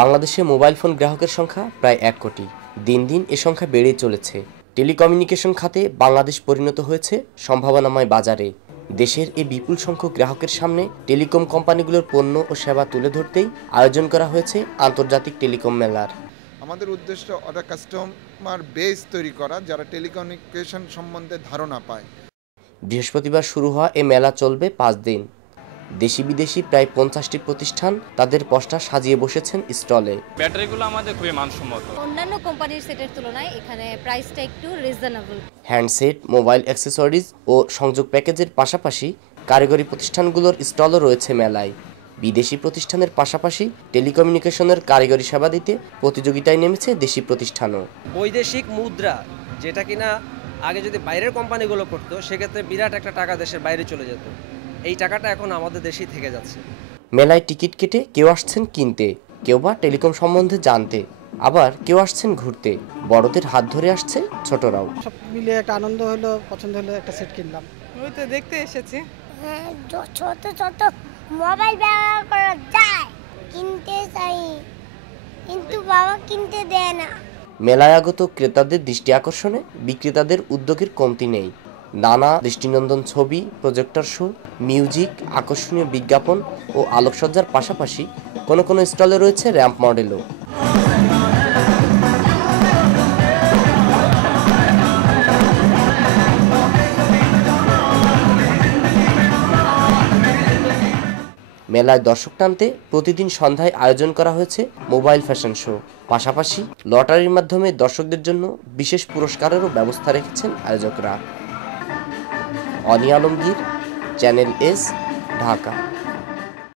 বাংলাদেশে mobile phone গ্রাহকের সংখ্যা প্রায় ১ কোটি। দিন দিন এ সংখ্যা বেড়েই চলেছে। টেলিকমিউনিকেশন খাতে বাংলাদেশ পরিণত হয়েছে সম্ভাবনাময় বাজারে। দেশের এই বিপুল সংখ্যক গ্রাহকের সামনে টেলিকম কোম্পানিগুলোর পণ্য ও সেবা তুলে ধরতেই আয়োজন করা হয়েছে আন্তর্জাতিক টেলিকম মেলার। আমাদের উদ্দেশ্য একটা কাস্টমার বেস তৈরি করা, যারা টেলিকমিউনিকেশন সম্বন্ধে ধারণা পায়। বৃহস্পতিবার শুরু হওয়া এ মেলা চলবে ৫ দিন। দেশি বিদেশি প্রায় ৫০টি প্রতিষ্ঠান তাদের পোস্টার সাজিয়ে বসেছেন স্টলে। ব্যাটারিগুলো আমাদের খুবই মানসম্মত। অন্যান্য কোম্পানির সেটের তুলনায় এখানে প্রাইসটা একটু রিজনেবল। হ্যান্ডসেট, মোবাইল অ্যাক্সেসরিজ ও সংযোগ প্যাকেজের পাশাপাশি কারিগরি প্রতিষ্ঠানগুলোর স্টলও রয়েছে মেলায়। বিদেশি প্রতিষ্ঠানের পাশাপাশি টেলিকমিউনিকেশনের কারিগরি সেবা দিতে প্রতিযোগিতায় নেমেছে দেশি প্রতিষ্ঠানও। বৈদেশিক মুদ্রা, যেটা কিনা আগে যদি বাইরের কোম্পানিগুলো করতো সেক্ষেত্রে বিরাট একটা টাকা দেশের বাইরে চলে যেত, এই টাকাটা এখন আমাদের দেশেই থেকে যাচ্ছে। মেলায় টিকিট কেটে কেউ আসছেন কিনতে, কেউ বা টেলিকম সম্বন্ধে জানতে, আবার কেউ আসছেন ঘুরতে। বড়দের হাত ধরে আসছে ছোটরাও। সব মিলে একটা আনন্দ হলো, পছন্দ হলো, একটা সেট কিনলাম। ওই তো দেখতে এসেছি। হ্যাঁ, ছোট ছোট মোবাইল ব্যবহার করা যায়, কিনতে চাই কিন্তু বাবা কিনতে দেয় না। মেলায় আগত ক্রেতাদের দৃষ্টি আকর্ষণে বিক্রেতাদের উদ্যোগের কমতি নেই। নানা দৃষ্টিনন্দন ছবি, প্রজেক্টর শো, মিউজিক, আকর্ষণীয় বিজ্ঞাপন ও আলোকসজ্জার পাশাপাশি কোনো কোনো স্টলে রয়েছে র্যাম্প মডেলও। মেলায় দর্শক টানতে প্রতিদিন সন্ধ্যায় আয়োজন করা হয়েছে মোবাইল ফ্যাশন শো। পাশাপাশি লটারির মাধ্যমে দর্শকদের জন্য বিশেষ পুরস্কারেরও ব্যবস্থা রেখেছেন আয়োজকরা। অনি আলমগীর, চ্যানেল এস, ঢাকা।